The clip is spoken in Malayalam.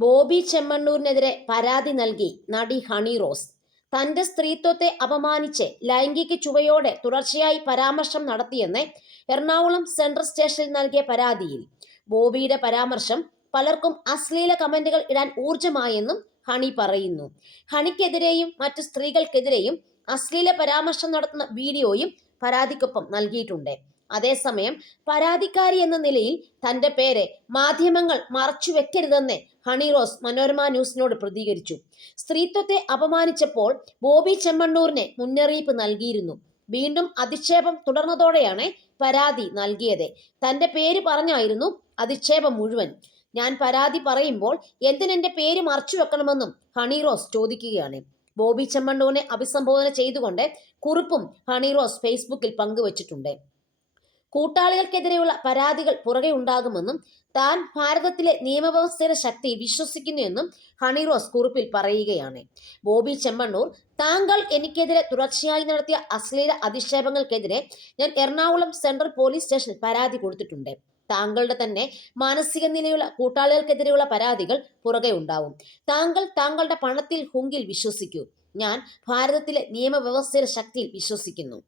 ബോബി ചെമ്മണ്ണൂരിനെതിരെ പരാതി നൽകി നടി ഹണി റോസ്. തന്റെ സ്ത്രീത്വത്തെ അപമാനിച്ച് ലൈംഗിക ചുവയോടെ തുടർച്ചയായി പരാമർശം നടത്തിയെന്ന് എറണാകുളം സെൻട്രൽ സ്റ്റേഷനിൽ നൽകിയ പരാതിയിൽ. ബോബിയുടെ പരാമർശം പലർക്കും അശ്ലീല കമന്റുകൾ ഇടാൻ ഊർജമായെന്നും ഹണി പറയുന്നു. ഹണിക്കെതിരെയും മറ്റു സ്ത്രീകൾക്കെതിരെയും അശ്ലീല പരാമർശം നടത്തുന്ന വീഡിയോയും പരാതിക്കൊപ്പം നൽകിയിട്ടുണ്ട്. അതേസമയം പരാതിക്കാരി എന്ന നിലയിൽ തന്റെ പേരെ മാധ്യമങ്ങൾ മറച്ചു വെക്കരുതെന്ന് ഹണി റോസ് മനോരമ ന്യൂസിനോട് പ്രതികരിച്ചു. സ്ത്രീത്വത്തെ അപമാനിച്ചപ്പോൾ ബോബി ചെമ്മണ്ണൂരിനെ മുന്നറിയിപ്പ് നൽകിയിരുന്നു. വീണ്ടും അധിക്ഷേപം തുടർന്നതോടെയാണ് പരാതി നൽകിയത്. തന്റെ പേര് പറഞ്ഞായിരുന്നു അധിക്ഷേപം മുഴുവൻ. ഞാൻ പരാതി പറയുമ്പോൾ എന്തിനെന്റെ പേര് മറച്ചു വെക്കണമെന്നും ഹണി റോസ് ചോദിക്കുകയാണ്. ബോബി ചെമ്മണ്ണൂരിനെ അഭിസംബോധന ചെയ്തുകൊണ്ട് കുറിപ്പും ഹണി റോസ് ഫേസ്ബുക്കിൽ പങ്കുവച്ചിട്ടുണ്ട്. കൂട്ടാളികൾക്കെതിരെയുള്ള പരാതികൾ പുറകെ ഉണ്ടാകുമെന്നും താൻ ഭാരതത്തിലെ നിയമവ്യവസ്ഥയുടെ ശക്തി വിശ്വസിക്കുന്നുവെന്നും ഹണി റോസ് കുറിപ്പിൽ പറയുകയാണ്. ബോബി ചെമ്മണ്ണൂർ താങ്കൾ എനിക്കെതിരെ തുടർച്ചയായി നടത്തിയ അശ്ലീല അധിക്ഷേപങ്ങൾക്കെതിരെ ഞാൻ എറണാകുളം സെൻട്രൽ പോലീസ് സ്റ്റേഷനിൽ പരാതി കൊടുത്തിട്ടുണ്ട്. താങ്കളുടെ തന്നെ മാനസിക നിലയുള്ള കൂട്ടാളികൾക്കെതിരെയുള്ള പരാതികൾ പുറകെ ഉണ്ടാവും. താങ്കൾ താങ്കളുടെ പണത്തിൽ ഹുങ്കിൽ വിശ്വസിക്കൂ. ഞാൻ ഭാരതത്തിലെ നിയമവ്യവസ്ഥയുടെ ശക്തിയിൽ വിശ്വസിക്കുന്നു.